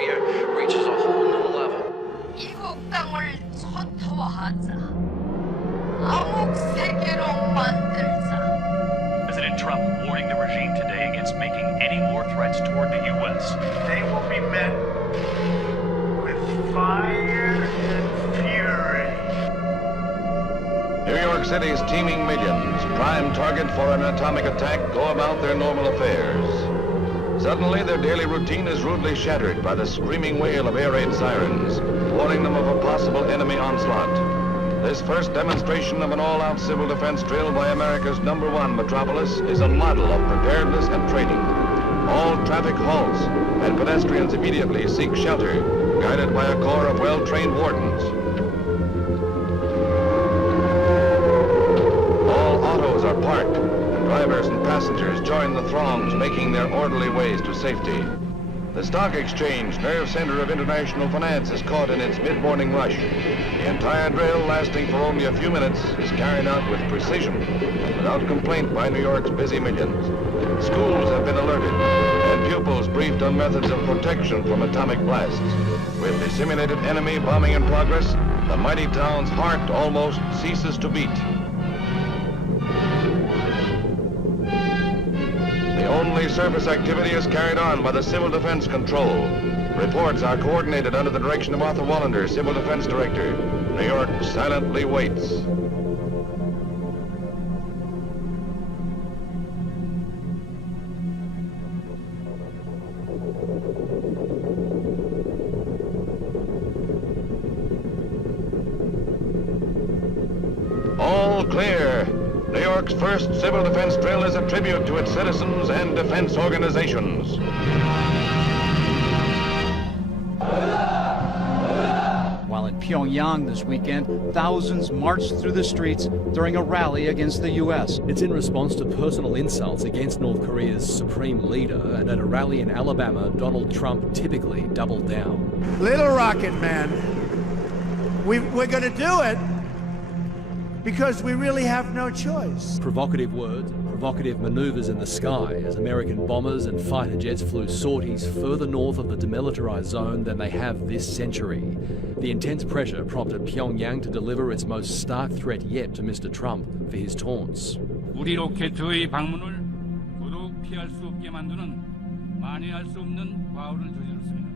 Korea reaches a whole new level. 이국 땅을 초토화하자. 암흑 세계로 만들자. President Trump warning the regime today against making any more threats toward the U.S. They will be met with fire and fury. New York City's teeming millions, prime target for an atomic attack, go about their normal affairs. Suddenly, their daily routine is rudely shattered by the screaming wail of air raid sirens, warning them of a possible enemy onslaught. This first demonstration of an all-out civil defense drill by America's #1 metropolis is a model of preparedness and training. All traffic halts, and pedestrians immediately seek shelter, guided by a corps of well-trained wardens. All autos are parked, and drivers and passengers join the throngs, making their orderly ways to safety. The stock exchange, nerve center of international finance, is caught in its mid-morning rush. The entire drill, lasting for only a few minutes, is carried out with precision and without complaint by New York's busy millions. Schools have been alerted, and pupils briefed on methods of protection from atomic blasts. With the simulated enemy bombing in progress, the mighty town's heart almost ceases to beat. The only surface activity is carried on by the Civil Defense Control. Reports are coordinated under the direction of Arthur Wallander, Civil Defense Director. New York silently waits. All clear. New York's first civil defense drill is a tribute to its citizens and defense organizations. While in Pyongyang this weekend, thousands marched through the streets during a rally against the U.S. It's in response to personal insults against North Korea's supreme leader, and at a rally in Alabama, Donald Trump typically doubled down. Little Rocket Man, we're going to do it because we really have no choice. Provocative words, provocative maneuvers in the sky as American bombers and fighter jets flew sorties further north of the demilitarized zone than they have this century. The intense pressure prompted Pyongyang to deliver its most stark threat yet to Mr. Trump for his taunts. 우리 로켓의 방문을 더더욱 피할 수 없게 만드는 만회할 수 없는 과오를 저질렀습니다.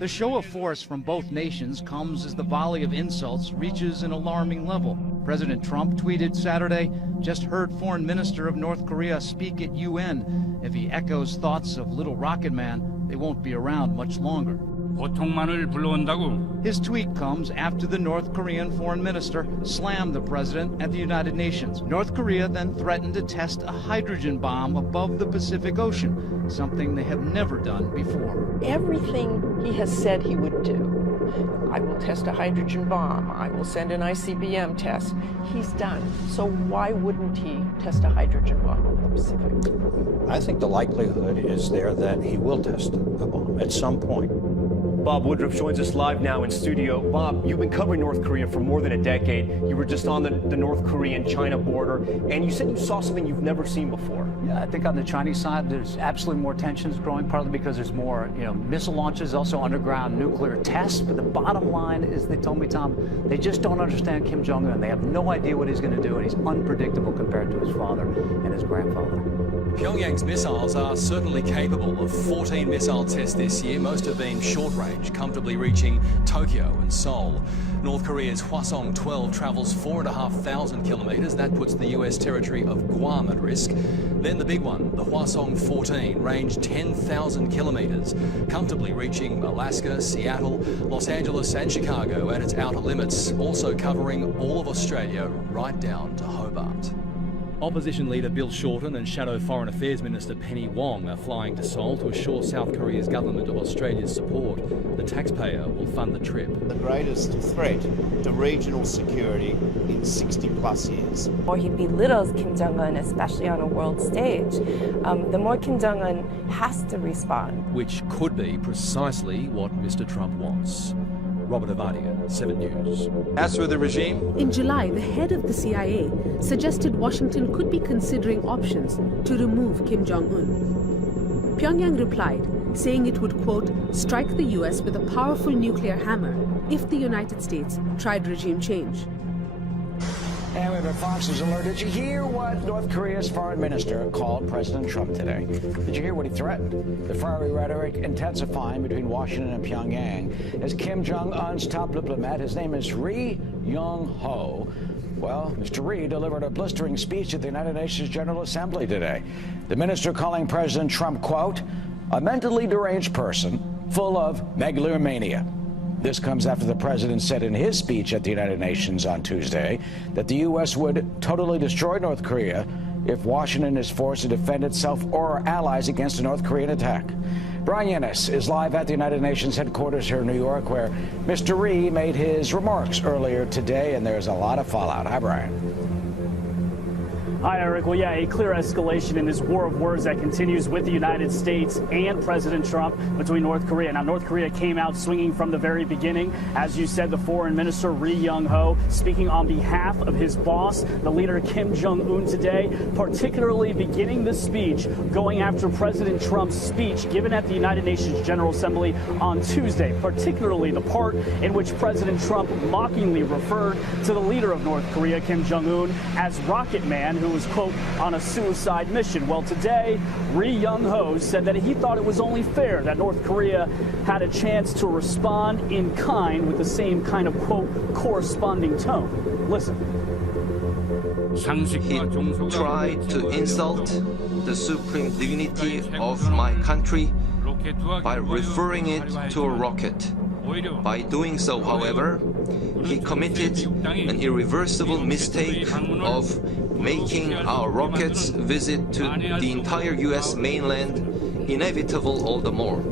The show of force from both nations comes as the volley of insults reaches an alarming level. President Trump tweeted Saturday, "Just heard Foreign Minister of North Korea speak at UN. If he echoes thoughts of Little Rocket Man, they won't be around much longer." 고통만을 불러온다고. His tweet comes after the North Korean foreign minister slammed the president at the United Nations. North Korea then threatened to test a hydrogen bomb above the Pacific Ocean, something they have never done before. Everything he has said he would do. I will test a hydrogen bomb. I will send an ICBM test. He's done. So why wouldn't he test a hydrogen bomb in the Pacific? I think the likelihood is there that he will test a bomb at some point. Bob Woodruff joins us live now in studio. Bob, you've been covering North Korea for more than a decade. You were just on the North Korean-China border, and you said you saw something you've never seen before. Yeah, I think on the Chinese side, there's absolutely more tensions growing, partly because there's more, missile launches, also underground nuclear tests. But the bottom line is, they told me, Tom, they just don't understand Kim Jong-un. They have no idea what he's going to do, and he's unpredictable compared to his father and his grandfather. Pyongyang's missiles are certainly capable of 14 missile tests this year. Most have been short-range, comfortably reaching Tokyo and Seoul. North Korea's Hwasong-12 travels 4,500 kilometres. That puts the US territory of Guam at risk. Then the big one, the Hwasong-14, range 10,000 kilometres, comfortably reaching Alaska, Seattle, Los Angeles and Chicago at its outer limits, also covering all of Australia right down to Hobart. Opposition leader Bill Shorten and Shadow Foreign Affairs Minister Penny Wong are flying to Seoul to assure South Korea's government of Australia's support. The taxpayer will fund the trip. The greatest threat to regional security in 60 plus years. The more he belittles Kim Jong-un, especially on a world stage, the more Kim Jong-un has to respond. Which could be precisely what Mr. Trump wants. Robert Avadia, 7 News. As for the regime? In July, the head of the CIA suggested Washington could be considering options to remove Kim Jong-un. Pyongyang replied, saying it would, quote, strike the U.S. with a powerful nuclear hammer if the United States tried regime change. And we have a Fox News alert. Did you hear what North Korea's foreign minister called President Trump today? Did you hear what he threatened? The fiery rhetoric intensifying between Washington and Pyongyang as Kim Jong-un's top diplomat, his name is Ri Yong-ho. Well, Mr. Ri delivered a blistering speech at the United Nations General Assembly today. The minister calling President Trump, quote, a mentally deranged person full of megalomania. This comes after the president said in his speech at the United Nations on Tuesday that the U.S. would totally destroy North Korea if Washington is forced to defend itself or allies against a North Korean attack. Brian Yennis is live at the United Nations headquarters here in New York, where Mr. Ri made his remarks earlier today, and there's a lot of fallout. Hi, Brian. Hi, Eric. Well, yeah, a clear escalation in this war of words that continues with the United States and President Trump between North Korea. Now, North Korea came out swinging from the very beginning. As you said, the foreign minister, Ri Yong-ho, speaking on behalf of his boss, the leader Kim Jong-un today, particularly beginning the speech, going after President Trump's speech given at the United Nations General Assembly on Tuesday, particularly the part in which President Trump mockingly referred to the leader of North Korea, Kim Jong-un, as Rocket Man, who was, quote, on a suicide mission. Well, today, Ri Yong-ho said that he thought it was only fair that North Korea had a chance to respond in kind with the same kind of, quote, corresponding tone. Listen. He tried to insult the supreme dignity of my country by referring it to a rocket. By doing so, however, he committed an irreversible mistake of making our rockets visit to the entire U.S. mainland inevitable all the more.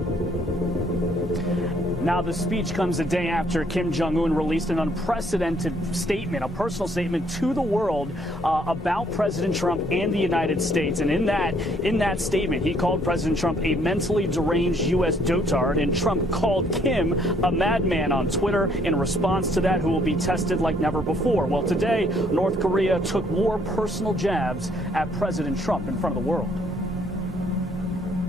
Now, the speech comes a day after Kim Jong-un released an unprecedented statement, a personal statement to the world about President Trump and the United States. And in that statement, he called President Trump a mentally deranged U.S. dotard, and Trump called Kim a madman on Twitter in response to that, who will be tested like never before. Well, today, North Korea took more personal jabs at President Trump in front of the world.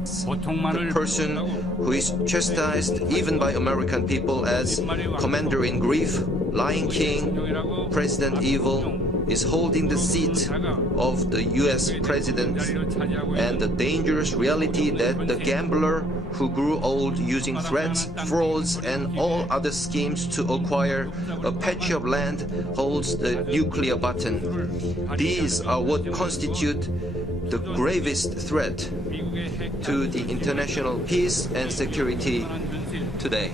The person who is chastised even by American people as Commander-in-Chief, Lion King, President Evil, is holding the seat of the U.S. President, and the dangerous reality that the gambler who grew old using threats, frauds, and all other schemes to acquire a patch of land holds the nuclear button. These are what constitute the gravest threat to the international peace and security today.